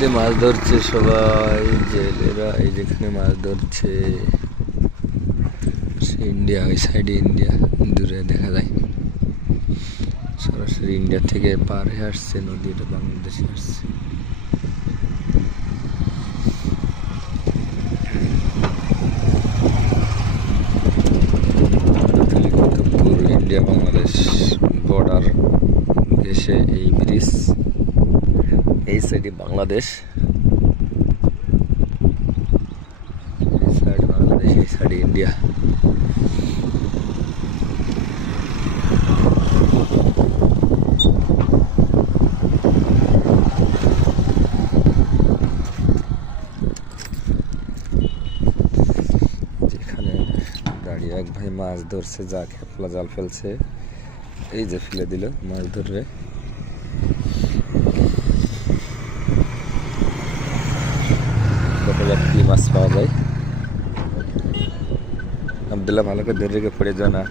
নদীতে মাছ ধরছে সবাই, জেলেরা এই যেখানে মাছ ধরছে ইন্ডিয়া, ওই সাইডে ইন্ডিয়া, দূরে দেখা যায়। সরাসরি ইন্ডিয়া থেকে পার হয়ে আসছে নদী এটা বাংলাদেশে আসছে। ইন্ডিয়া বাংলাদেশ বর্ডার দেশে এই ব্রিজ এই সাইডে বাংলাদেশ। এই সাইড বাংলাদেশ, এই সাইডে ইন্ডিয়া। দাঁড়িয়ে এক ভাই মাছ ধরছে, যা খেপলা জাল ফেলছে। এই যে ফেলে দিল মাছ ধরবে। জাত কি মাছ পাওয়া যায়। আবদুল্লাহ ভালো করে ধরে রেখে পড়ে যায় না।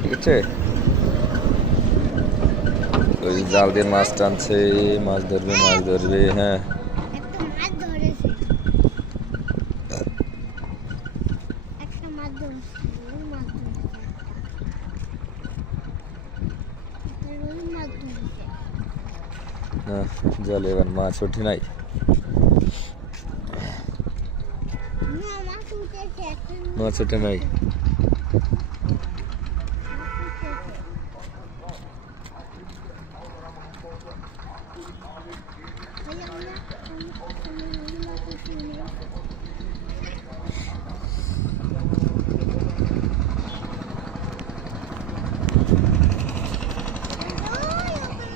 ঠিক আছে? ওই জাল দিয়ে মাছ টানছে মাছ ধরবে মাছ ধরবে হ্যাঁ। ধরেছে। হ্যাঁ জলে এবার মাছ ওঠে নাই। না মাছ উঠেছে একটা